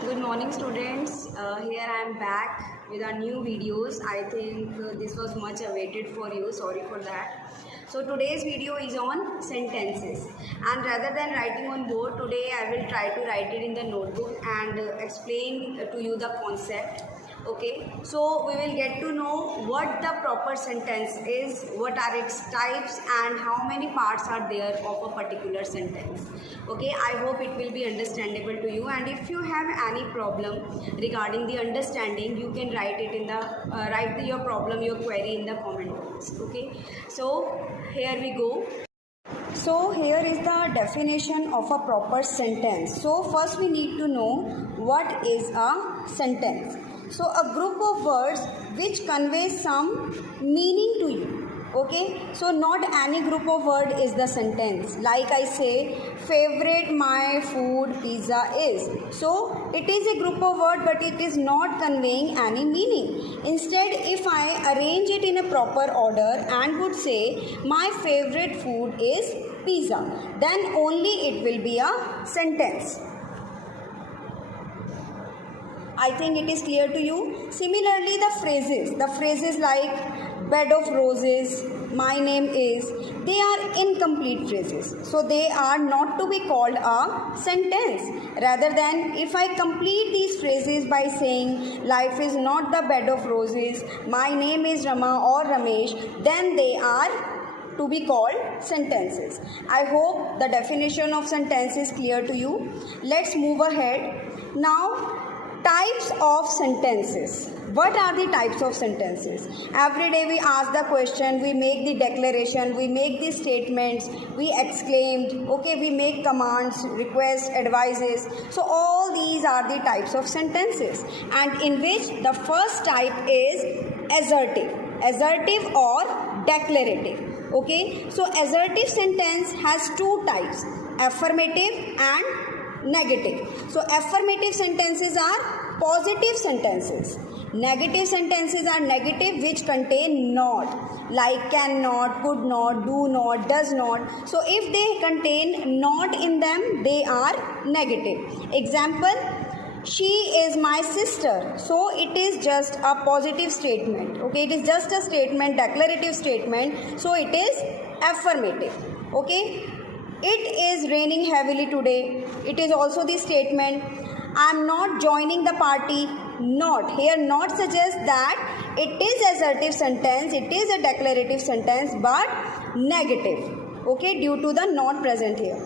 Good morning, students. Here I am back with our new videos. I think this was much awaited for you. Sorry for that. So today's video is on sentences, and rather than writing on board today, I will try to write it in the notebook and explain to you the concept. Okay, so we will get to know what the proper sentence is, what are its types, and how many parts are there of a particular sentence. Okay, I hope it will be understandable to you, and if you have any problem regarding the understanding, you can write it in the write your problem, your query in the comment box. Okay, so here we go. So here is the definition of a proper sentence. So first we need to know what is a sentence. So a group of words which conveys some meaning to you. Okay, so not any group of word is the sentence. Like I say, favorite my food pizza is. So it is a group of word, but it is not conveying any meaning. Instead, if I arrange it in a proper order and would say my favorite food is pizza, then only it will be a sentence. I think it is clear to you. Similarly, the phrases like bed of roses, my name is, they are incomplete phrases. So they are not to be called a sentence. Rather than if I complete these phrases by saying life is not the bed of roses, my name is Rama or Ramesh, then they are to be called sentences. I hope the definition of sentence is clear to you. Let's move ahead. Now, types of sentences. What are the types of sentences? Every day we ask the question, we make the declaration, we make the statements, we exclaimed, okay, we make commands, requests, advices. So all these are the types of sentences, and in which the first type is assertive or declarative. Okay, so assertive sentence has two types, affirmative and negative. So affirmative sentences are positive sentences. Negative sentences are negative, which contain not, like cannot, could not, do not, does not. So if they contain not in them, they are negative. Example, she is my sister. So it is just a positive statement. Okay, it is just a statement, declarative statement. So it is affirmative. Okay, it is raining heavily today. It is also the statement, I am not joining the party. Not here, not suggests that it is assertive sentence, it is a declarative sentence, but negative. Okay, due to the not present here.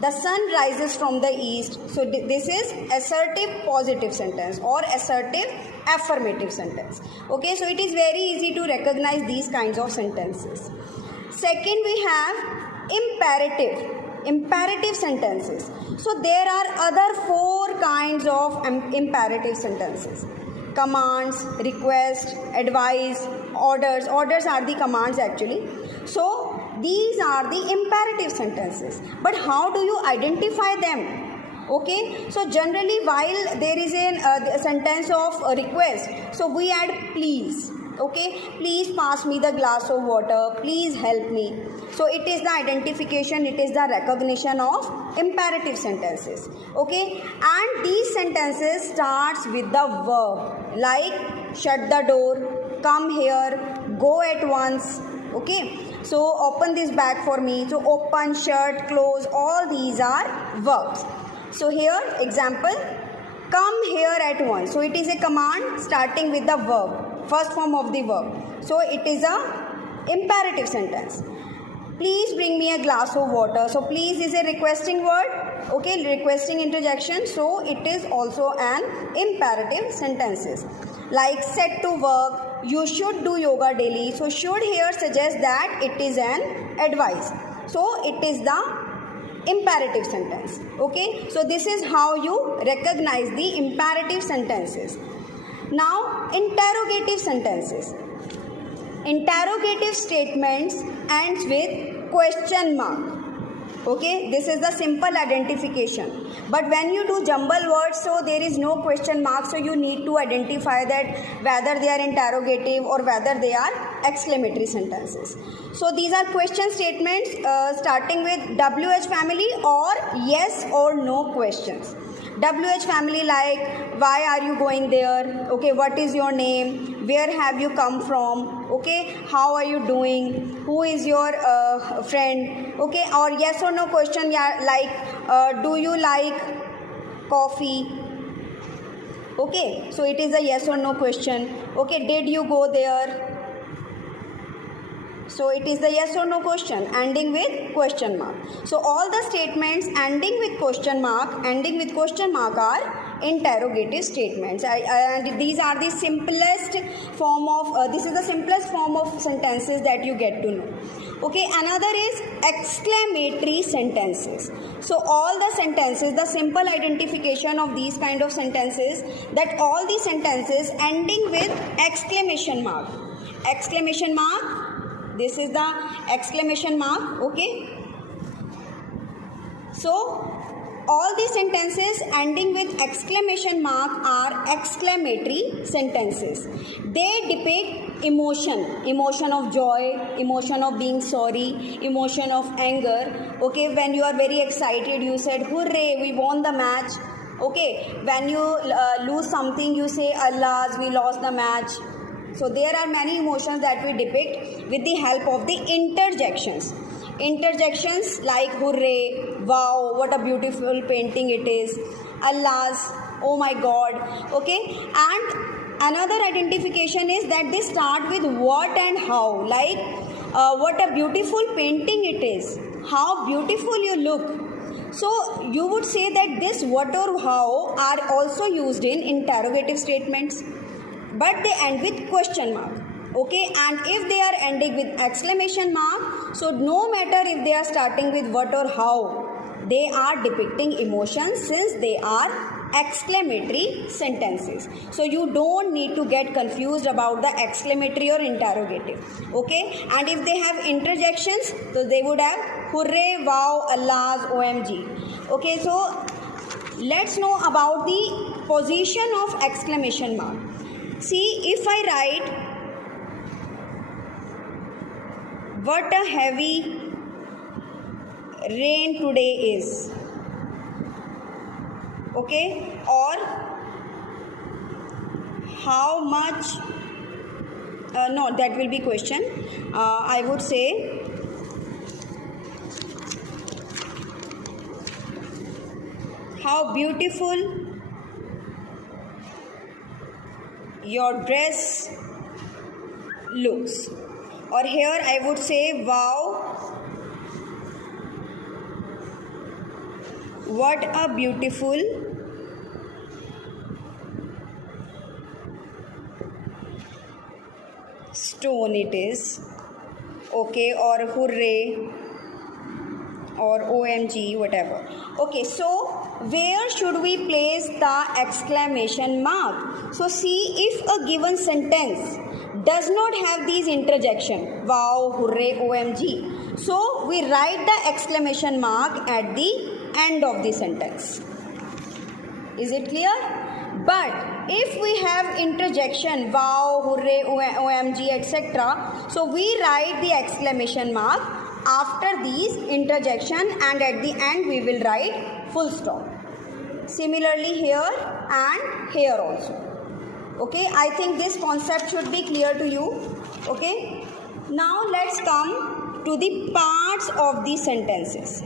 The sun rises from the east. So this is assertive positive sentence or assertive affirmative sentence. Okay, so it is very easy to recognize these kinds of sentences. Second, we have imperative sentences. So there are other four kinds of imperative sentences: commands, request, advice, orders. Orders are the commands actually. So these are the imperative sentences. But how do you identify them? Okay, so generally while there is a sentence of request, so we add please. Okay, please pass me the glass of water, please help me. So it is the identification, it is the recognition of imperative sentences. Okay, and these sentences starts with the verb, like shut the door, come here, go at once. Okay, so open this bag for me. So open, shut, close, all these are verbs. So here example, come here at once. So it is a command starting with the verb, first form of the verb. So it is a imperative sentence. Please bring me a glass of water. So please is a requesting word. Okay, requesting interjection. So it is also an imperative sentences. Like set to work, you should do yoga daily. So should here suggests that it is an advice. So it is the imperative sentence. Okay, so this is how you recognize the imperative sentences. Now, interrogative sentences. Interrogative statements ends with question mark. Okay, this is the simple identification. But when you do jumble words, so there is no question mark, so you need to identify that whether they are interrogative or whether they are exclamatory sentences. So these are question statements starting with WH family or yes or no questions. WH family like why are you going there, okay, what is your name, where have you come from, okay, how are you doing, who is your friend, okay, or yes or no question, yeah, like do you like coffee, okay, so it is a yes or no question, okay, did you go there, so it is the yes or no question ending with question mark. So all the statements ending with question mark are interrogative statements, and these are the simplest form of this is the simplest form of sentences that you get to know. Okay, another is exclamatory sentences. So all the sentences, the simple identification of these kind of sentences, that all the sentences ending with exclamation mark, this is the exclamation mark, okay. So all the sentences ending with exclamation mark are exclamatory sentences. They depict emotion of joy, emotion of being sorry, emotion of anger, okay. When you are very excited, you said hooray, we won the match, okay. When you lose something, you say alas, we lost the match. So there are many emotions that we depict with the help of the interjections. Interjections like hooray, wow, what a beautiful painting it is, alas, oh my god, okay. And another identification is that they start with what and how, like what a beautiful painting it is, how beautiful you look. So you would say that this what or how are also used in interrogative statements, but they end with question mark, okay. And if they are ending with exclamation mark, so no matter if they are starting with what or how, they are depicting emotions since they are exclamatory sentences. So you don't need to get confused about the exclamatory or interrogative, okay. And if they have interjections, so they would have hooray, wow, alas, OMG, okay. So let's know about the position of exclamation mark. See, if I write what a heavy rain today is, okay, or how much no, that will be question. I would say how beautiful your dress looks, or here I would say wow, what a beautiful stone it is, okay, or hooray, or OMG, whatever, okay. So where should we place the exclamation mark? So see, if a given sentence does not have these interjection, wow, hooray, OMG, so we write the exclamation mark at the end of the sentence. Is it clear? But if we have interjection, wow, hooray, OMG, etc., so we write the exclamation mark after these interjection, and at the end we will write full stop. Similarly here and here also, okay. I think this concept should be clear to you, okay. Now let's come to the parts of the sentences.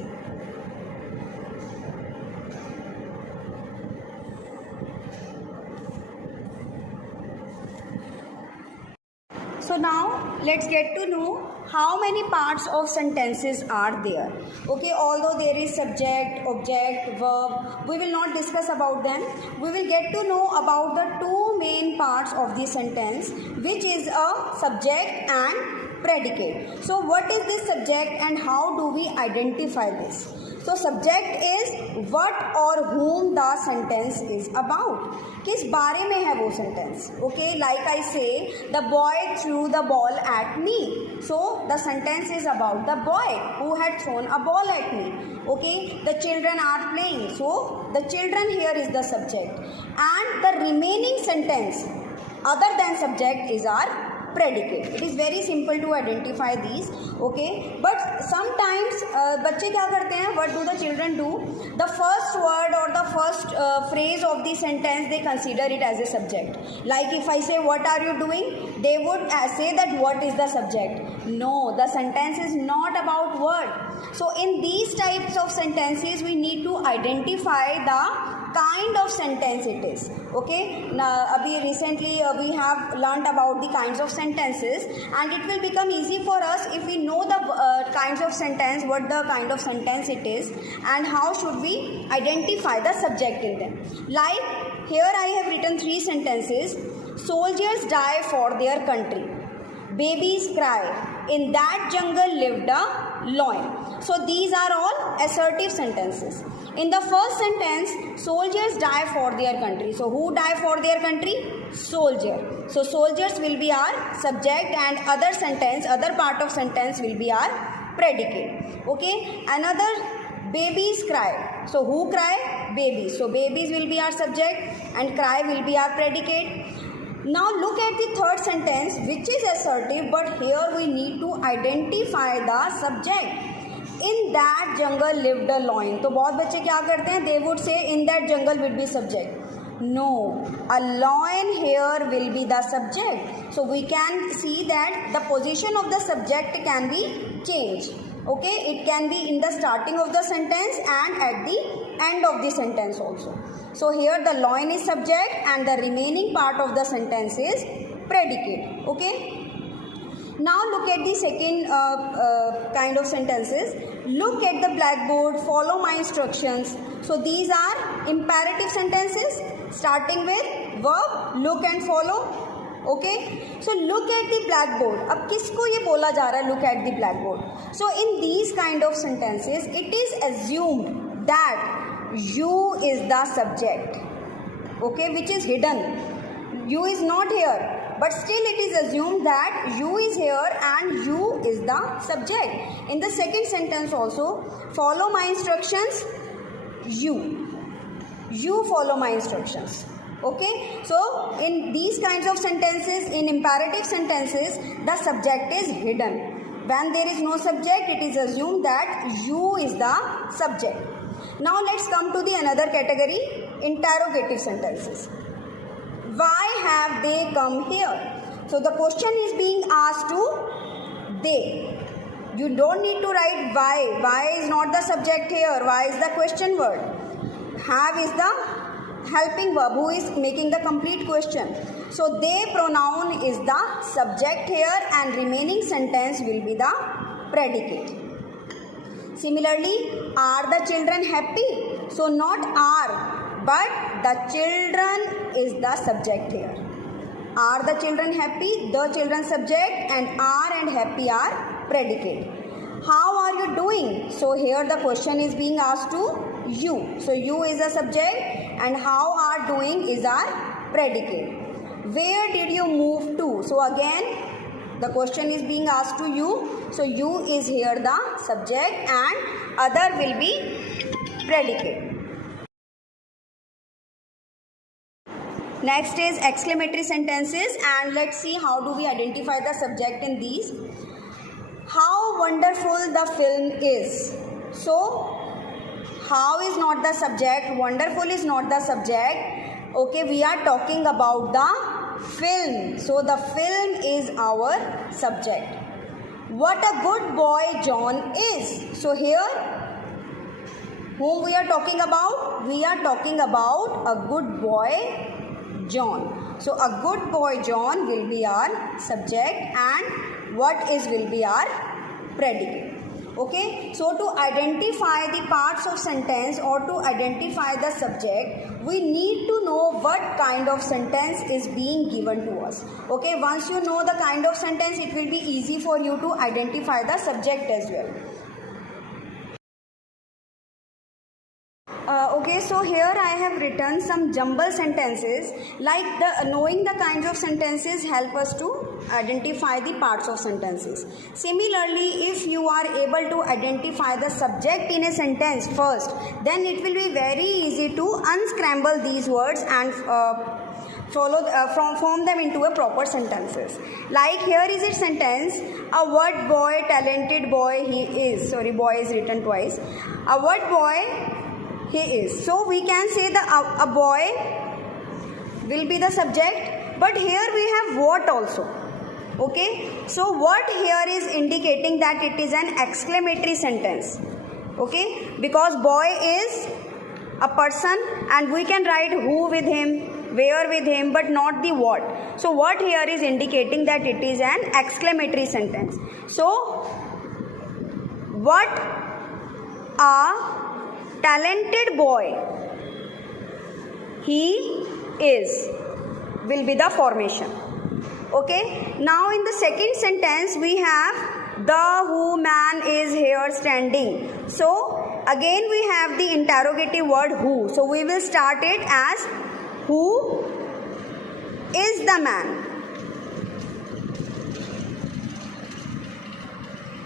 So now let's get to know how many parts of sentences are there, okay. Although there is subject, object, verb, we will not discuss about them. We will get to know about the two main parts of the sentence, which is a subject and predicate. So what is this subject and how do we identify this? So subject is what or whom the sentence is about. किस बारे में है वो sentence, okay. Like I say, the boy threw the ball at me. So the sentence is about the boy who had thrown a ball at me, okay. The children are playing. So the children here is the subject, and the remaining sentence other than subject is our predicate. It is very simple to identify these, okay. But sometimes बच्चे क्या करते हैं, what do the children do? The first word or the first phrase of the sentence they consider it as a subject. Like if I say what are you doing, they would say that what is the subject. No, the sentence is not about word. So in these types of sentences we need to identify the kind of sentence it is, okay. Now abhi recently we have learned about the kinds of sentences, and it will become easy for us if we know the kinds of sentence, what the kind of sentence it is, and how should we identify the subject in them. Like here I have written 3 sentences. Soldiers die for their country, babies cry, in that jungle lived a lion. So these are all assertive sentences. In the first sentence, soldiers die for their country. So who die for their country? Soldier. So soldiers will be our subject, and other sentence, other part of sentence will be our predicate, okay. Another, babies cry. So who cry? Babies. So babies will be our subject and cry will be our predicate. Now look at the third sentence, which is assertive, but here we need to identify the subject. In that jungle lived a lion. तो बहुत बच्चे क्या करते हैं, they would say in that jungle will be subject. No, a lion here will be the subject. So we can see that the position of the subject can be changed, okay. It can be in the starting of the sentence and at the end of the sentence also. So here the lion is subject and the remaining part of the sentence is predicate, okay. Now look at the second kind of sentences. Look at the blackboard, follow my instructions. So these are imperative sentences starting with verb look and follow, okay. So look at the blackboard. अब किसको ये बोला जा रहा है look at the blackboard? So in these kind of sentences it is assumed that you is the subject, okay, which is hidden. You is not here. But still it is assumed that you is here and you is the subject. In the second sentence also, follow my instructions, you follow my instructions, okay. So in these kinds of sentences, in imperative sentences, the subject is hidden. When there is no subject, it is assumed that you is the subject. Now let's come to the another category, interrogative sentences. Why have they come here? So the question is being asked to they. You don't need to write why. Why is not the subject here. Why is the question word. Have is the helping verb who is making the complete question. So they pronoun is the subject here and remaining sentence will be the predicate. Similarly, are the children happy? So not are, but the children is the subject here. Are the children happy? The children subject and are and happy are predicate. How are you doing? So here the question is being asked to you. So you is the subject and how are doing is our predicate. Where did you move to? So again the question is being asked to you. So you is here the subject and other will be predicate. Next is exclamatory sentences, and let's see how do we identify the subject in these. How wonderful the film is. So how is not the subject, wonderful is not the subject, okay. We are talking about the film, so the film is our subject. What a good boy John is. So here whom we are talking about? We are talking about a good boy John. So a good boy John will be our subject and what is will be our predicate. Okay, so to identify the parts of sentence or to identify the subject, we need to know what kind of sentence is being given to us. Okay, once you know the kind of sentence, it will be easy for you to identify the subject as well. Okay, so here I have written some jumble sentences. Like knowing the kinds of sentences help us to identify the parts of sentences. Similarly, if you are able to identify the subject in a sentence first, then it will be very easy to unscramble these words and form them into a proper sentences. Like here is a sentence, a what boy, talented boy he is. Sorry, boy is written twice. A what boy he is. So we can say a boy will be the subject, but here we have what also. Okay, so what here is indicating that it is an exclamatory sentence. Okay, because boy is a person and we can write who with him, where with him, but not the what. So what here is indicating that it is an exclamatory sentence. So what a talented boy he is will be the formation. Okay, now in the second sentence we have the who man is here standing. So again we have the interrogative word who. So we will start it as who is the man.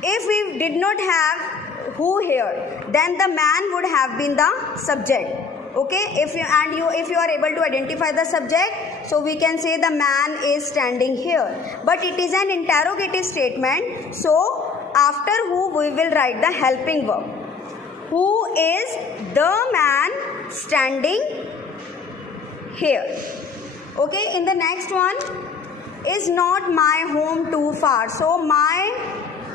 If we did not have who here, then the man would have been the subject. Okay, if you are able to identify the subject, so we can say the man is standing here. But it is an interrogative statement, so after who we will write the helping verb. Who is the man standing here? Okay, in the next one, is not my home too far? So my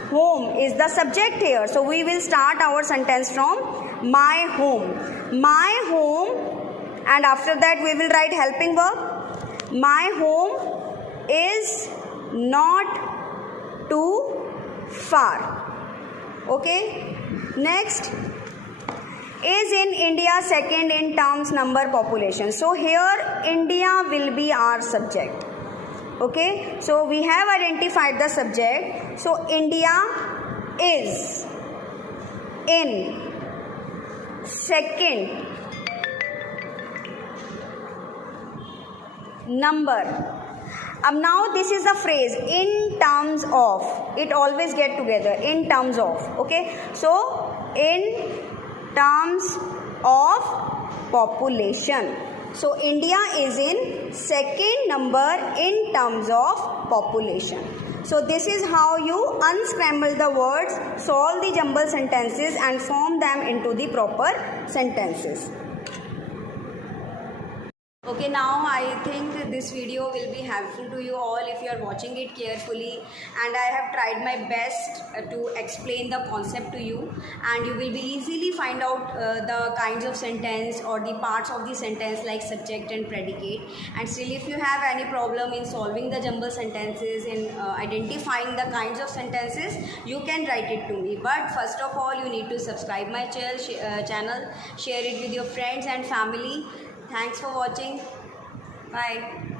home is the subject here, so we will start our sentence from my home. My home, and after that we will write helping verb. My home is not too far. Okay, next, is in India second in terms number population. So here India will be our subject. Okay, so we have identified the subject. So India is in second number. Now this is a phrase, in terms of. It always get together, in terms of. Okay, so in terms of population. So India is in second number in terms of population. So this is how you unscramble the words, solve the jumble sentences and form them into the proper sentences. Okay, now I think this video will be helpful to you all if you are watching it carefully, and I have tried my best to explain the concept to you, and you will be easily find out the kinds of sentence or the parts of the sentence like subject and predicate. And still, if you have any problem in solving the jumble sentences, in identifying the kinds of sentences, you can write it to me. But first of all, you need to subscribe my channel, share it with your friends and family. Thanks for watching. Bye.